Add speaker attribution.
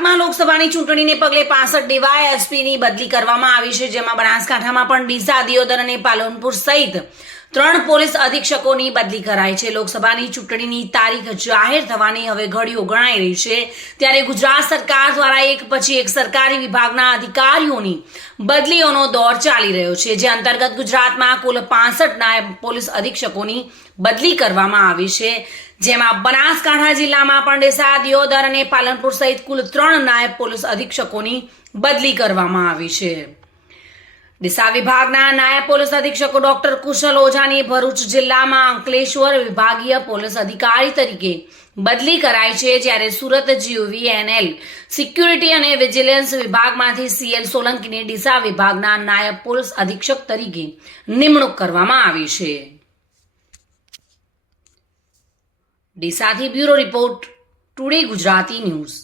Speaker 1: ગુજરાતમાં લોકસભાની ચૂંટણીને પગલે પાસઠ ડીવાયએસપીની બદલી કરવામાં આવી છે, જેમાં બનાસકાંઠામાં પણ ડીસા દિયોદર અને પાલનપુર સહિત ત્રણ પોલીસ અધિક્ષકોની બદલી કરાઈ છે. લોકસભાની ચૂંટણીની તારીખ જાહેર થવાની હવે ઘડીઓ ગણાઈ રહી છે. ત્યારે ગુજરાત સરકાર દ્વારા એક પછી એક સરકારી વિભાગના અધિકારીઓની બદલીઓનો દોર ચાલી રહ્યો છે. જે અંતર્ગત ગુજરાતમાં કુલ પાસઠ નાયબ પોલીસ અધિક્ષકોની બદલી કરવામાં આવી છે. જેમાં બનાસકાંઠા જિલ્લામાં પણ દેસા દિયોદર અને પાલનપુર સહિત કુલ ત્રણ નાયબ પોલીસ અધિક્ષકોની બદલી કરવામાં આવી છે. ડીસા વિભાગના નાયબ પોલીસ અધિક્ષકો ડોક્ટર કુશલ ઓઝાની ભરૂચ જિલ્લામાં અંકલેશ્વર વિભાગીય પોલીસ અધિકારી તરીકે બદલી કરાઈ છે જ્યારે સુરત જીયુવીએનએલ સિક્યુરિટી અને વિજિલન્સ વિભાગમાંથી સીએલ સોલંકીની ડીસા વિભાગના નાયબ પોલીસ અધિક્ષક તરીકે નિમણૂક કરવામાં આવી છે. ડીસાથી bureau report today Gujarati news.